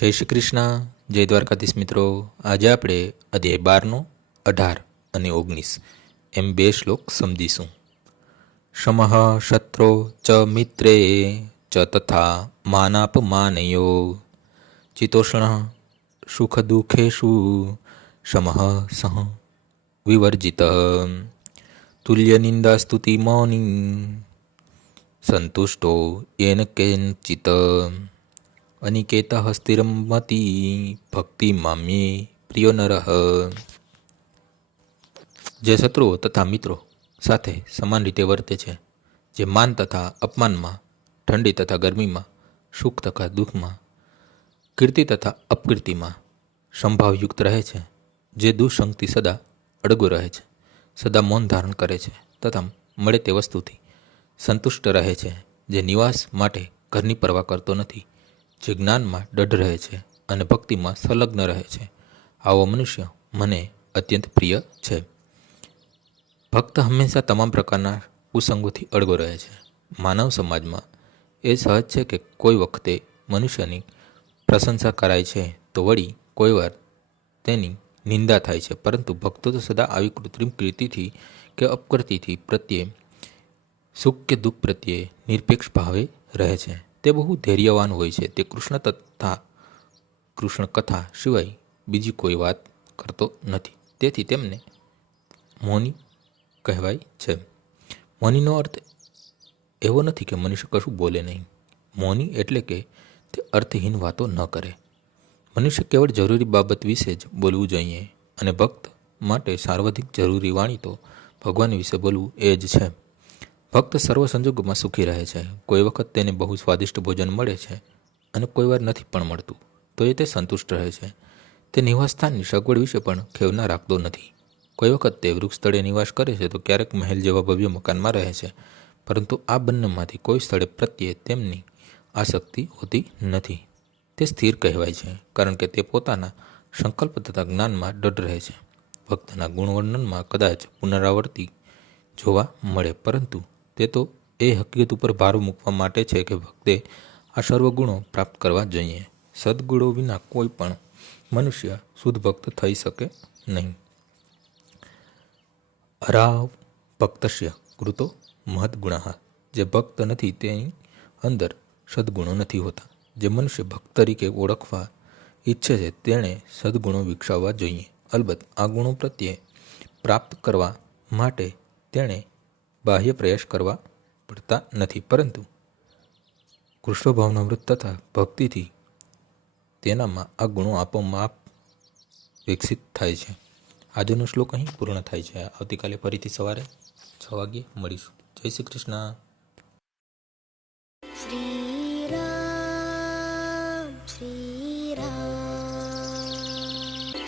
જય શ્રી કૃષ્ણ, જય દ્વારકાધીશ મિત્રો. આજે આપણે અધ્યાય 12નો 18 અને 19 એમ બે શ્લોક સમજીશું. શમઃ શત્રો ચ મિત્રે ચ તથા માનાપમાનયો ચિતોષણ સુખ દુઃખેષુ શમઃ સહ વિવર્જિત તુલ્ય નિંદા સ્તુતિ મૌની સંતુષ્ટો યેન કેનચિત અનિકેત સ્થિરમતી ભક્તિ મામ્યે પ્રિયો નરઃ. જે શત્રુઓ તથા મિત્રો સાથે સમાન રીતે વર્તે છે, જે માન તથા અપમાનમાં, ઠંડી તથા ગરમીમાં, સુખ તથા દુઃખમાં, કીર્તિ તથા અપકીર્તિમાં સંભાવયુક્ત રહે છે, જે દુઃસંગથી સદા અડગો રહે છે, સદા મૌન ધારણ કરે છે તથા મળે તે વસ્તુથી સંતુષ્ટ રહે છે, જે નિવાસ માટે ઘરની પરવા કરતો નથી, જે જ્ઞાનમાં દઢ રહે છે અને ભક્તિમાં સંલગ્ન રહે છે, આવો મનુષ્ય મને અત્યંત પ્રિય છે. ભક્ત હંમેશા તમામ પ્રકારના કુસંગોથી અળગો રહે છે. માનવ સમાજમાં એ સહજ છે કે કોઈ વખતે મનુષ્યની પ્રશંસા કરાય છે તો વળી કોઈ વાર તેની નિંદા થાય છે, પરંતુ ભક્તો તો સદા આવી કૃત્રિમ કીર્તિથી કે અપકીર્તિથી પ્રત્યે સુખ કે દુઃખ પ્રત્યે નિરપેક્ષ ભાવે રહે છે. તે બહુ ધૈર્યવાન હોય છે. તે કૃષ્ણ કથા સિવાય બીજી કોઈ વાત કરતો નથી. તેથી તેમને મૌની કહેવાય છે. મૌનીનો અર્થ એવો નથી કે મનુષ્ય કશું બોલે નહીં. મૌની એટલે કે તે અર્થહીન વાતો ન કરે. મનુષ્ય કેવળ જરૂરી બાબત વિશે જ બોલવું જોઈએ, અને ભક્ત માટે સાર્વધિક જરૂરી વાણી તો ભગવાન વિશે બોલવું એ જ છે. ભક્ત સર્વ સંજોગોમાં સુખી રહે છે. કોઈ વખત તેને બહુ સ્વાદિષ્ટ ભોજન મળે છે અને કોઈ વાર નથી પણ મળતું, તો એ તે સંતુષ્ટ રહે છે. તે નિવાસસ્થાનની સગવડ વિશે પણ ખેવના રાખતો નથી. કોઈ વખત તે વૃક્ષ સ્થળે નિવાસ કરે છે તો ક્યારેક મહેલ જેવા ભવ્ય મકાનમાં રહે છે, પરંતુ આ બંનેમાંથી કોઈ સ્થળે પ્રત્યે તેમની આસક્તિ હોતી નથી. તે સ્થિર કહેવાય છે, કારણ કે તે પોતાના સંકલ્પ તથા જ્ઞાનમાં દઢ રહે છે. ભક્તના ગુણવર્ણનમાં કદાચ પુનરાવર્તી જોવા મળે, પરંતુ તે તો એ હકીકત ઉપર ભાર મૂકવા માટે છે કે ભક્તે આ સર્વ ગુણો પ્રાપ્ત કરવા જોઈએ. સદગુણો વિના કોઈ પણ મનુષ્ય શુદ્ધ ભક્ત થઈ શકે નહીં. અરાવ ભક્તસ્ય કૃતો મહદગુણઃ. જે ભક્ત નથી તેની અંદર સદગુણો નથી હોતા. જે મનુષ્ય ભક્ત તરીકે ઓળખવા ઈચ્છે છે તેણે સદગુણો વિકસાવવા જોઈએ. અલબત્ત આ ગુણો પ્રત્યે પ્રાપ્ત કરવા માટે તેણે બાહ્ય પ્રયાસ કરવા પડતા નથી, પરંતુ કૃષ્ણભાવના વૃત્ત તથા ભક્તિથી તેનામાં આ ગુણો આપોઆપ વિકસિત થાય છે. આજનો શ્લોક અહીં પૂર્ણ થાય છે. આવતીકાલે ફરીથી સવારે 6 વાગ્યે મળીશું. જય શ્રી કૃષ્ણ.